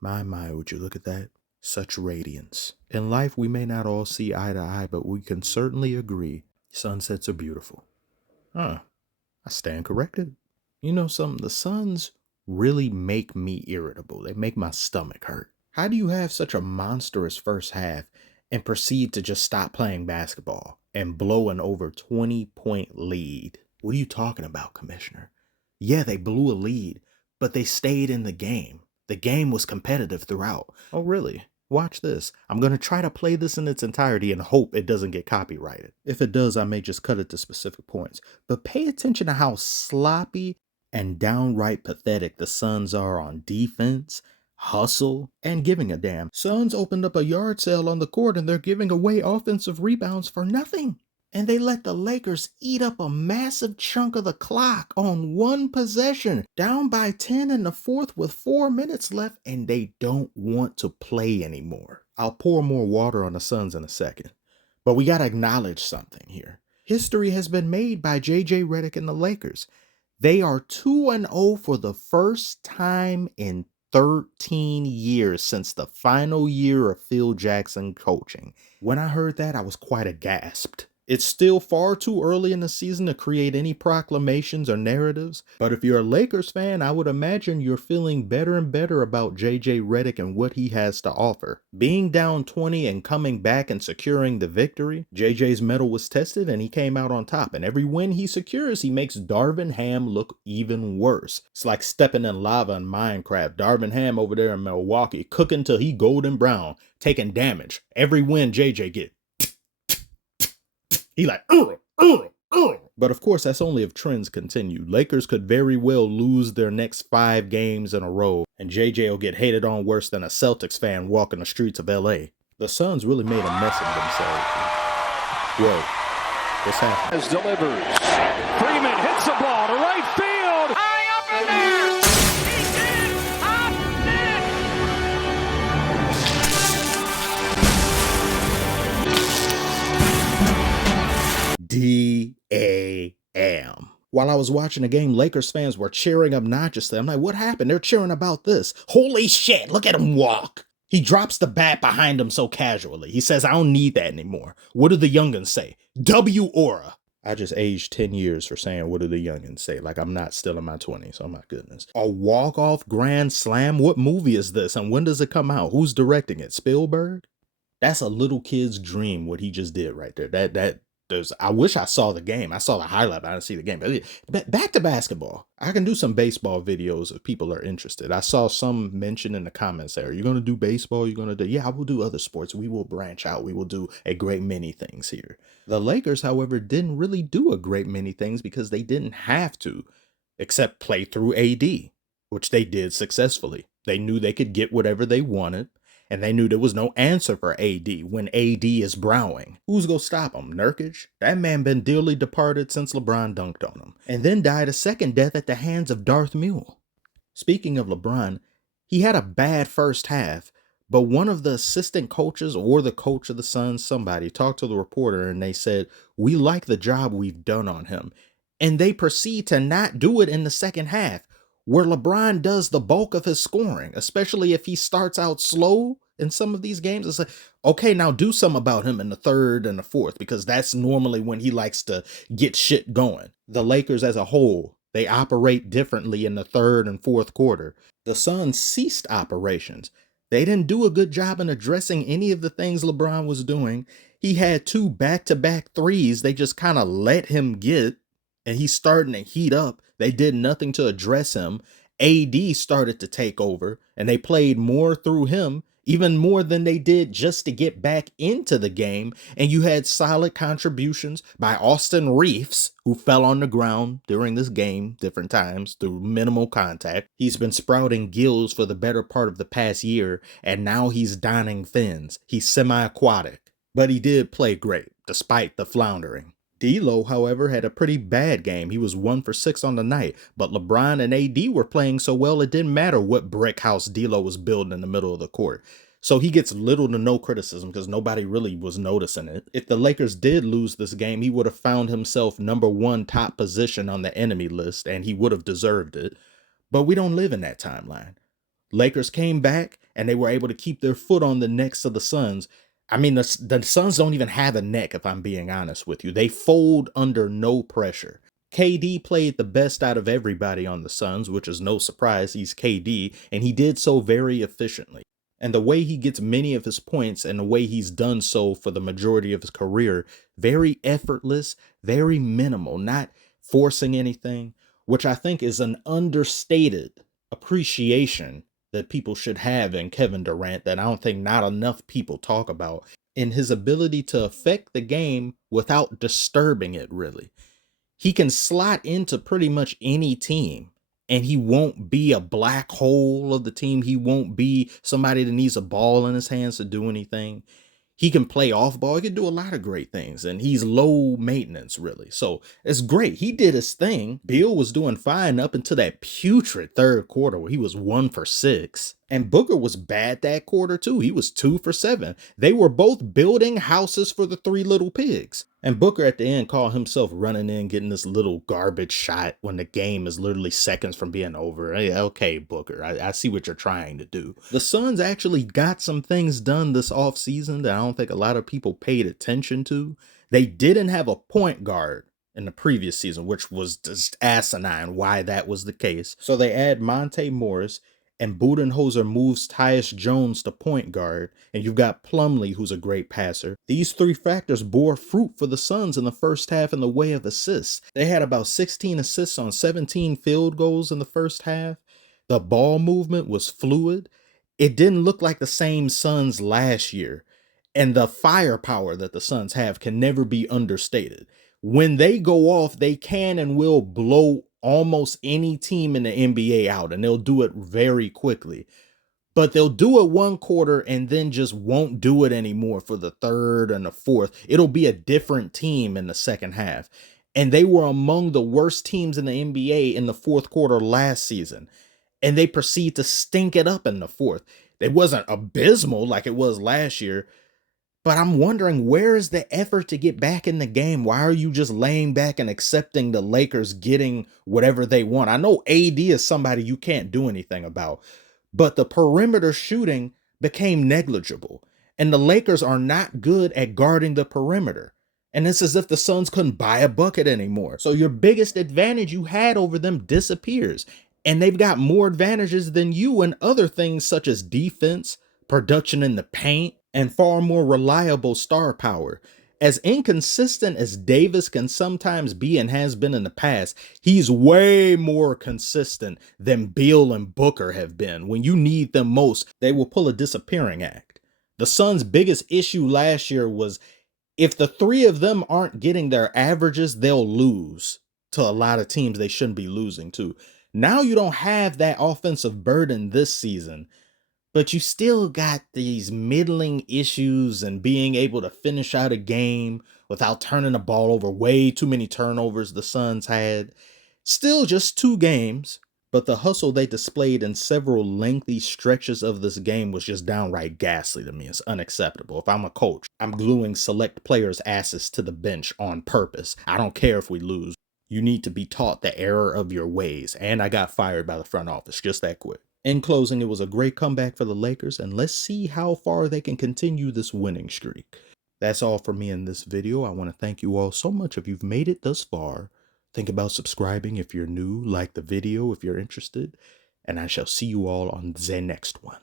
My, would you look at that? Such radiance. In life, we may not all see eye to eye, but we can certainly agree sunsets are beautiful. Huh. I stand corrected. You know something? The Suns really make me irritable. They make my stomach hurt. How do you have such a monstrous first half and proceed to just stop playing basketball and blow an over 20-point lead? What are you talking about, Commissioner? Yeah, they blew a lead, but they stayed in the game. The game was competitive throughout. Oh, really? Watch this. I'm going to try to play this in its entirety and hope it doesn't get copyrighted. If it does, I may just cut it to specific points. But pay attention to how sloppy and downright pathetic the Suns are on defense, hustle, and giving a damn. Suns opened up a yard sale on the court and they're giving away offensive rebounds for nothing. And they let the Lakers eat up a massive chunk of the clock on one possession, down by 10 in the fourth with 4 minutes left, and they don't want to play anymore. I'll pour more water on the Suns in a second. But we got to acknowledge something here. History has been made by J.J. Redick and the Lakers. They are 2-0 for the first time in 13 years since the final year of Phil Jackson coaching. When I heard that, I was quite aghast. It's still far too early in the season to create any proclamations or narratives, but if you're a Lakers fan, I would imagine you're feeling better and better about JJ Redick and what he has to offer. Being down 20 and coming back and securing the victory, JJ's mettle was tested and he came out on top, and every win he secures, he makes Darvin Ham look even worse. It's like stepping in lava in Minecraft. Darvin Ham over there in Milwaukee, cooking till he golden brown, taking damage. Every win JJ get. He like, But of course, that's only if trends continue. Lakers could very well lose their next 5 games in a row, and JJ will get hated on worse than a Celtics fan walking the streets of LA. The Suns really made a mess of themselves. Whoa, what's happening? As delivers. Freeman hits the ball to right field. High up in there. D-A-M. While I was watching the game, Lakers fans were cheering obnoxiously. I'm like, what happened? They're cheering about this. Holy shit, look at him walk. He drops the bat behind him so casually. He says, I don't need that anymore. What do the youngins say? W aura. I just aged 10 years for saying, what do the youngins say? Like I'm not still in my 20s. Oh my goodness. A walk-off grand slam? What movie is this? And when does it come out? Who's directing it? Spielberg? That's a little kid's dream, what he just did right there. I wish I saw the game. I saw the highlight, but I didn't see the game. But back to basketball. I can do some baseball videos if people are interested. I saw some mention in the comments there. You're going to do baseball? You're going to do... Yeah, I will do other sports. We will branch out. We will do a great many things here. The Lakers, however, didn't really do a great many things because they didn't have to, except play through AD, which they did successfully. They knew they could get whatever they wanted. And they knew there was no answer for AD when AD is browing. Who's gonna stop him? Nurkic? That man been dearly departed since LeBron dunked on him. And then died a second death at the hands of Darth Mule. Speaking of LeBron, he had a bad first half, but one of the assistant coaches or the coach of the Suns, somebody, talked to the reporter and they said, we like the job we've done on him. And they proceed to not do it in the second half, where LeBron does the bulk of his scoring, especially if he starts out slow in some of these games. It's like, okay, now do something about him in the third and the fourth, because that's normally when he likes to get shit going. The Lakers as a whole, they operate differently in the third and fourth quarter. The Suns ceased operations. They didn't do a good job in addressing any of the things LeBron was doing. He had 2 back-to-back threes they just kind of let him get, and he's starting to heat up. They did nothing to address him. AD started to take over, and they played more through him, even more than they did just to get back into the game. And you had solid contributions by Austin Reeves, who fell on the ground during this game different times through minimal contact. He's been sprouting gills for the better part of the past year, and now he's donning fins. He's semi-aquatic, but he did play great despite the floundering. D'Lo, however, had a pretty bad game. He was 1 for 6 on the night, but LeBron and AD were playing so well it didn't matter what brick house D'Lo was building in the middle of the court. So he gets little to no criticism because nobody really was noticing it. If the Lakers did lose this game, he would have found himself #1 top position on the enemy list, and he would have deserved it. But we don't live in that timeline. Lakers came back and they were able to keep their foot on the necks of the Suns. I mean, the Suns don't even have a neck, if I'm being honest with you. They fold under no pressure. KD played the best out of everybody on the Suns, which is no surprise. He's KD, and he did so very efficiently. And the way he gets many of his points and the way he's done so for the majority of his career, very effortless, very minimal, not forcing anything, which I think is an understated appreciation that people should have in Kevin Durant that I don't think not enough people talk about, in his ability to affect the game without disturbing it, really. He can slot into pretty much any team, and he won't be a black hole of the team. He won't be somebody that needs a ball in his hands to do anything. He can play off ball. He can do a lot of great things, and he's low maintenance, really. So it's great. He did his thing. Beal was doing fine up until that putrid third quarter where he was 1 for 6. And Booker was bad that quarter too. He was 2 for 7. They were both building houses for the three little pigs. And Booker at the end called himself running in, getting this little garbage shot when the game is literally seconds from being over. Hey, okay, Booker, I see what you're trying to do. The Suns actually got some things done this offseason that I don't think a lot of people paid attention to. They didn't have a point guard in the previous season, which was just asinine why that was the case. So they add Monte Morris, and Budenholzer moves Tyus Jones to point guard, and you've got Plumlee, who's a great passer. These three factors bore fruit for the Suns in the first half in the way of assists. They had about 16 assists on 17 field goals in the first half. The ball movement was fluid. It didn't look like the same Suns last year. And the firepower that the Suns have can never be understated. When they go off, they can and will blow almost any team in the NBA out, and they'll do it very quickly. But they'll do it one quarter and then just won't do it anymore for the third and the fourth. It'll be a different team in the second half. And they were among the worst teams in the NBA in the fourth quarter last season. And they proceed to stink it up in the fourth. It wasn't abysmal like it was last year, but I'm wondering, where is the effort to get back in the game? Why are you just laying back and accepting the Lakers getting whatever they want? I know AD is somebody you can't do anything about, but the perimeter shooting became negligible, and the Lakers are not good at guarding the perimeter. And it's as if the Suns couldn't buy a bucket anymore. So your biggest advantage you had over them disappears, and they've got more advantages than you in other things such as defense, production in the paint, and far more reliable star power. As inconsistent as Davis can sometimes be and has been in the past, he's way more consistent than Beal and Booker have been. When you need them most, they will pull a disappearing act. The Suns' biggest issue last year was if the three of them aren't getting their averages, they'll lose to a lot of teams they shouldn't be losing to. Now you don't have that offensive burden this season, but you still got these middling issues and being able to finish out a game without turning the ball over. Way too many turnovers the Suns had. Still just 2 games, but the hustle they displayed in several lengthy stretches of this game was just downright ghastly to me. It's unacceptable. If I'm a coach, I'm gluing select players' asses to the bench on purpose. I don't care if we lose. You need to be taught the error of your ways. And I got fired by the front office just that quick. In closing, it was a great comeback for the Lakers, and let's see how far they can continue this winning streak. That's all for me in this video. I want to thank you all so much if you've made it thus far. Think about subscribing if you're new, like the video if you're interested, and I shall see you all on the next one.